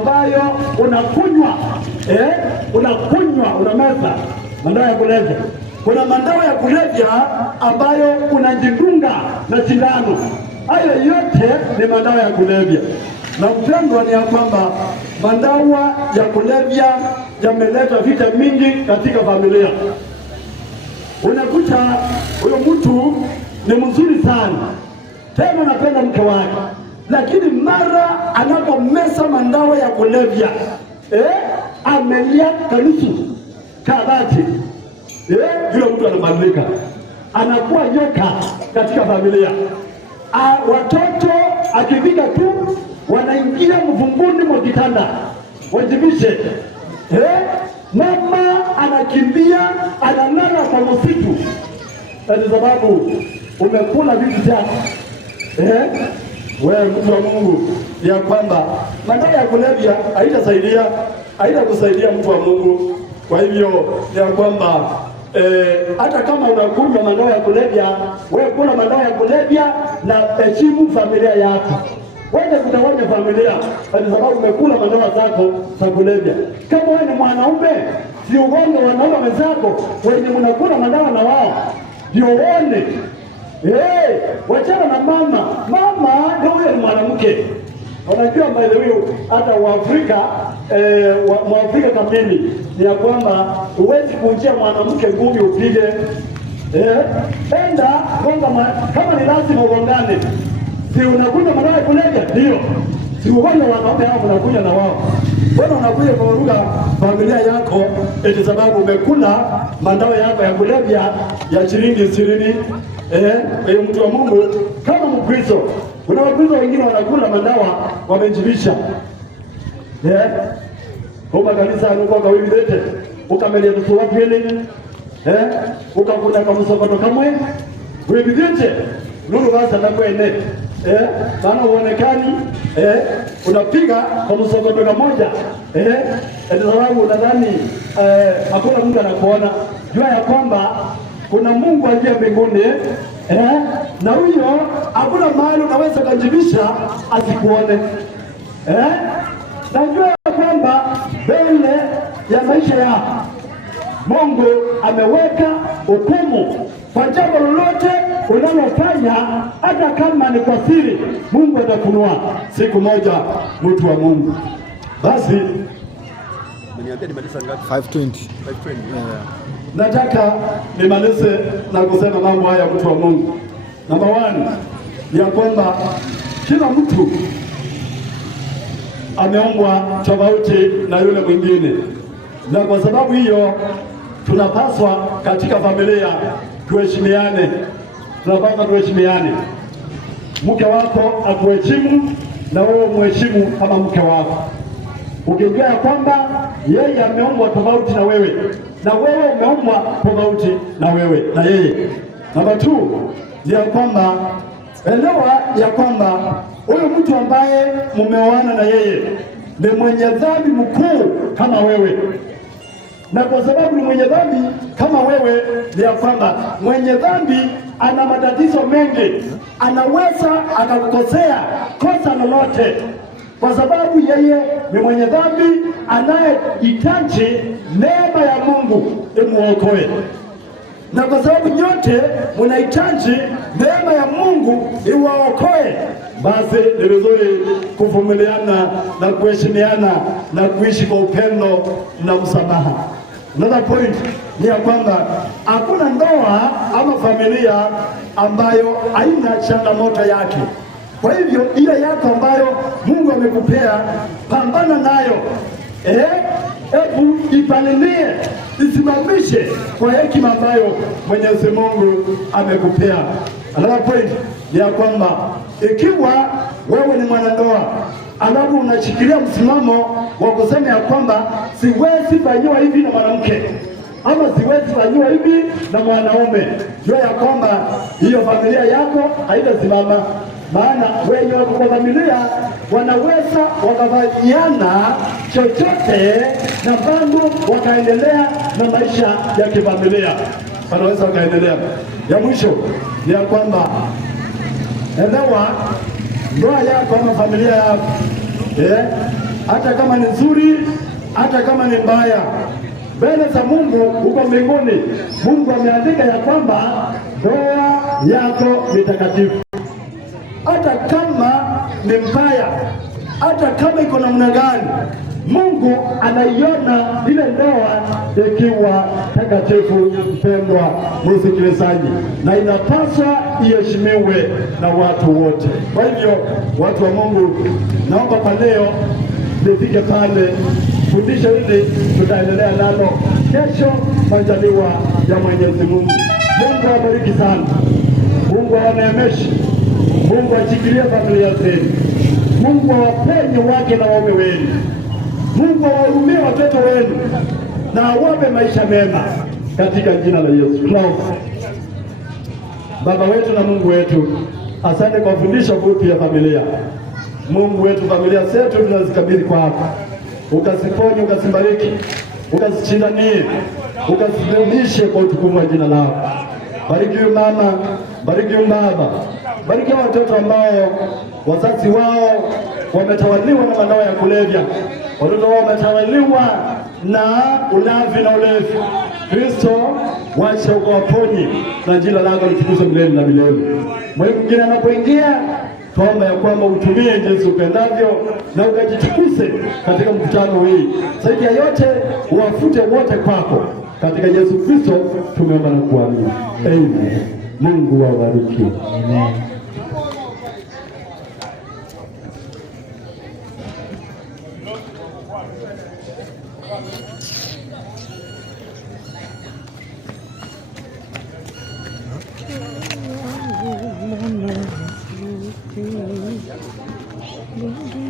ambayo unakunywa unameza madawa ya kulevya. Kuna madawa ya kulevya ambayo unajidunga na sindano. Hayo yote ni madawa ya kulevya. Na mpendwa, ni ya kwamba madawa ya kulevya yameleta vita mingi katika familia. Unakuta huyo mtu ni mzuri sana, tena anapenda mke wake, lakini mara anapomeza madawa ya kulevya amelia kanusu kabati, yule mtu anabadilika, anakuwa nyoka katika familia. Watoto akifika tu wanaingia mvumbuni mwa kitanda wajibishe. Mama anakimbia analala kwa msitu, kwa sababu umekula vitu vyako. Wewe mtu wa Mungu, ya kwamba madawa ya kulevya haitakusaidia mtu wa Mungu. Kwa hivyo ya kwamba hata kama unakunywa madawa ya kulevya, wewe kula madawa ya kulevya na heshimu familia yako. Wewe kutawanya familia kwa sababu umekula madawa zako za kulevya. Kama wewe ni mwanaume, si ugonge wanaume wenzako wenye mnakula madawa na wao. Ndio uone. Wachana na mama. Mama ndio ni mwanamke. Unajua by the way, hata Mwafrika kamili ni ya kwamba huwezi kunjia mwanamke ngumi upige. Enda gonga kama ni lazima ugongane. Si unakunywa madawa ya kulevya? Ndio. Si ugonga wanaume hao mnakunywa na wao. Mbona unakuja kuvuruga familia yako eti sababu umekula madawa yako ya kulevya ya shilingi 20? Kwa mtu wa Mungu, kama Mkristo, kuna Wakristo wengine wanakula madawa wamejibisha. Kwa kanisa anakuwa kwa hivi zote, ukamelia tu watu wengine. Ukakuna kama sokoto kamwe. Hivi zote nuru basa na kwene. Maana uonekani unapiga kwa msokoto kimoja. Ndio sababu nadhani hakuna mtu anakuona. Jua ya kwamba kuna Mungu aliye mbinguni, na huyo hakuna mahali unaweza kujibisha asikuone. Najua ya kwamba mbele ya maisha yako Mungu ameweka hukumu kwa jambo lolote unalofanya, hata kama ni kwa siri. Mungu atafunua siku moja, mtu wa Mungu. Basi niambia nimaliza ngapi? 5:20. Nataka nimalize na kusema mambo haya, mtu wa Mungu. Number 1 ya kwamba kila mtu ameumbwa tofauti na yule mwingine, na kwa sababu hiyo tunapaswa katika familia tuheshimiane. Tunapaswa tuheshimiane. Mke wako akuheshimu na wewe mheshimu kama mke wako. Ukijua ya kwamba yeye ameumbwa tofauti na wewe, na wewe umeumbwa tofauti na wewe na yeye. Namba 2 ni ya kwamba elewa ya kwamba huyo mtu ambaye mumeoana na yeye ni mwenye dhambi mkuu kama wewe. Na kwa sababu ni mwenye dhambi kama wewe, ni ya kwamba mwenye dhambi ana matatizo mengi, anaweza akakukosea kosa lolote, kwa sababu yeye ni mwenye dhambi anayehitaji neema ya Mungu imuokoe. Na kwa sababu nyote mnahitaji neema ya Mungu iwaokoe, basi ni vizuri kuvumiliana na kuheshimiana na kuishi kwa upendo na msamaha. Another point ni ya kwamba hakuna ndoa ama familia ambayo haina changamoto yake. Kwa hivyo ile yako ambayo Mungu amekupea, pambana nayo. Hebu ipalilie, isimamishe kwa hekima ambayo Mwenyezi Mungu amekupea. Another point ni ya kwamba ikiwa wewe ni mwanandoa alafu unashikilia msimamo wa kusema ya kwamba siwezi fanyiwa hivi na mwanamke ama siwezi fanyiwa hivi na mwanaume, jua ya kwamba hiyo familia yako haitasimama. Maana wenye wako kwa familia wanaweza wakafanyiana chochote na bado wakaendelea na maisha ya kifamilia, wanaweza wakaendelea. Ya mwisho ni ya kwamba elewa ndoa yako ama familia yako hata kama ni nzuri, hata kama ni mbaya, mbele za Mungu huko mbinguni, Mungu ameandika ya kwamba ndoa yako ni takatifu. Hata kama ni mbaya, hata kama iko namna gani, Mungu anaiona ile ndoa ikiwa takatifu. Mpendwa msikilizaji, na inapaswa iheshimiwe na watu wote. Kwa hivyo watu wa Mungu, naomba kwa leo nifike pale, fundisho hili tutaendelea nalo kesho majaliwa ya Mwenyezi Mungu. Mungu awabariki sana, Mungu awaneemeshe, Mungu ashikilie familia zenu, Mungu awapenye wake na waume wenu, Mungu awahurumie watoto wenu na awape maisha mema katika jina la Yesu. Tunaomba. Baba wetu na Mungu wetu, asante kwa fundisho fupi ya familia. Mungu wetu, familia zetu tunazikabidhi kwako, ukasiponye, ukasibariki, ukazishindanie, ukazidumishe kwa utukufu wa jina lako. Bariki huyu mama, bariki huyu baba, bariki watoto ambao wazazi wao wametawaliwa na madawa ya kulevya, watoto wao wametawaliwa na ulavi na ulevi. Kristo, wacha ukawaponye na jina lako litukuzwe milele na milele. Mwingine anapoingia, tuomba ya kwamba utumie jinsi upendavyo na ukajitukuze katika mkutano hii. Zaidi ya yote, uwafute wote kwako. Katika Yesu Kristo tumeomba na kuamini. Amen. Mungu awabariki. Amen. Thank you.